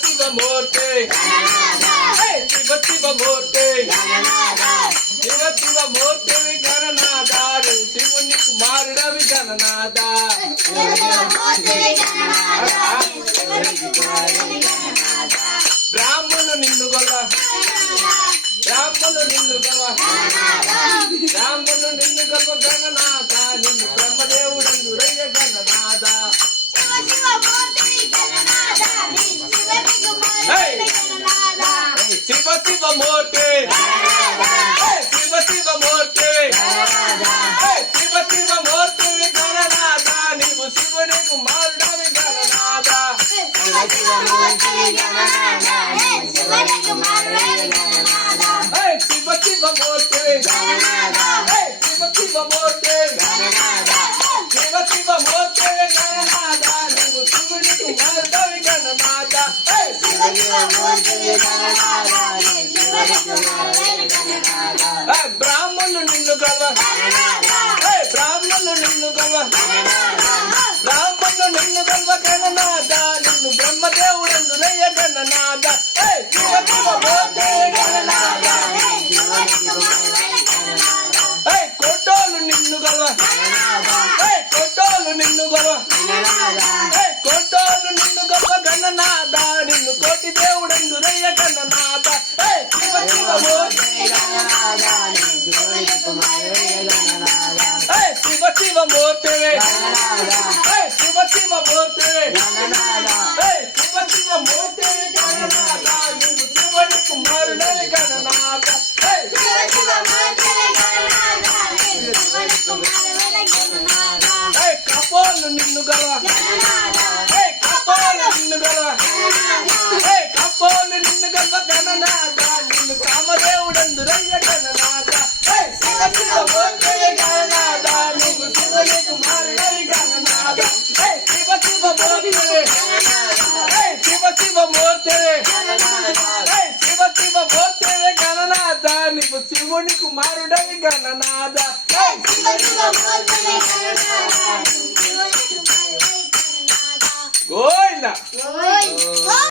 శివమూర్తి శివమూర్తి శివమూర్తివి గణనాథారు శివుని కుమారుడవి గణనాథ బ్రాహ్మణులు నిన్ను గొల్ల బ్రాహ్మణులు నిన్ను గొల్ల బ్రాహ్మణులు నిన్ను గొల్ల గణనాథ నిన్ను బ్రహ్మదేవుడు రయ్య గణనాథ శివమూర్తి శివమూర్తి శివమూర్తి గణనాథ నీవు శివుని కుమారుడవి గణనాథ శివమూర్తి శివమూర్తి శివమూర్తి గణనాథ నీవు శివుని కుమారుడవి గణనాథ బ్రాహ్మణులు నిన్ను గల బ్రాహ్మణులు నిన్ను గల బ్రాహ్మణులు నిన్ను గల గణనాథ నిన్ను బ్రహ్మదేవుడు రయ్య గణనాథ శివమూర్తి గణనాథ కోటోలు నిన్ను గల కోటోలు నిన్ను గల కోటోలు నిన్ను గల గణనాథ నిన్ను కోటి దేవుడు రయ్య గణనాథ శివమూర్తి శివమూర్తి శివమూర్తి శివమూర్తి గణనాథ నువ్వు శివుని కుమారుడవి గణనాథ కపోలు నిన్ను గల కపోలు నిన్ను గల కపోలు నిన్ను గల గణనాథ నిన్ను కామదేవుడు రయ్య గణనాథ శివమూర్తి గణనాథ నువ్వు శివుని కుమారుడవి గణనాథ శివమూర్తి శివమూర్తి గణనాథ నువ్వు శివుని కుమారుడవి గణనాథ గోవిందా